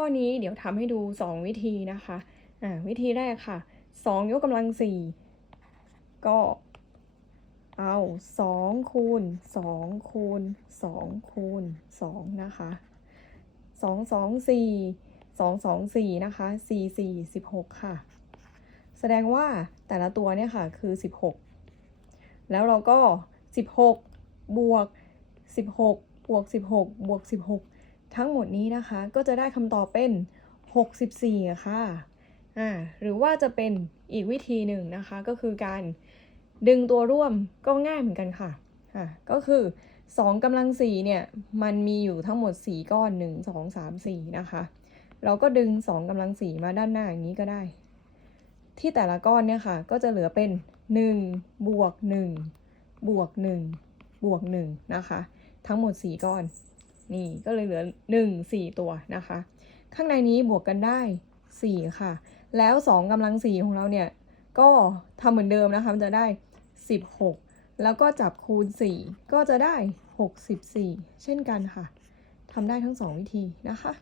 ข้อนี้เดี๋ยวทำให้ดู 2 วิธีนะคะ อ่าวิธีแรกค่ะ 2 ยกกำลัง 4 ก็เอา2คูณ2คูณ2คูณ2นะคะ2 2 4 2 2 4นะคะ4 4 16 ค่ะ แสดงว่าแต่ละตัวเนี่ยค่ะคือ 16 แล้วเราก็ 16 บวก 16 บวก 16 บวก 16 ทั้งหมดนี้นะคะก็จะได้คำตอบเป็น 64 ค่ะอ่าหรือว่าจะเป็นอีกวิธีหนึ่งนะคะ ก็คือการดึงตัวร่วมก็ง่ายเหมือนกันค่ะอ่าก็คือ2กำลัง4เนี่ยมันมีอยู่ทั้งหมด 4 ก้อน 1 2 3 4 นะคะ เราก็ดึง 2กำลัง4มาด้านหน้าอย่างนี้ก็ได้ ที่แต่ละก้อนเนี่ยค่ะ ก็จะเหลือเป็น 1 บวก 1 บวก 1 บวก 1 นะคะ ทั้งหมด 4 ก้อน นี่ก็เลยเหลือ 1 4 ตัวนะคะ ข้างในนี้บวกกันได้ 4 ค่ะ แล้ว 2กำลัง 4 ของเราเนี่ย ก็ทำเหมือนเดิมนะคะ มันจะได้ 16 แล้วก็จับคูณ 4 ก็จะได้ 64 เช่นกันค่ะทำได้ทั้ง 2 วิธีนะคะ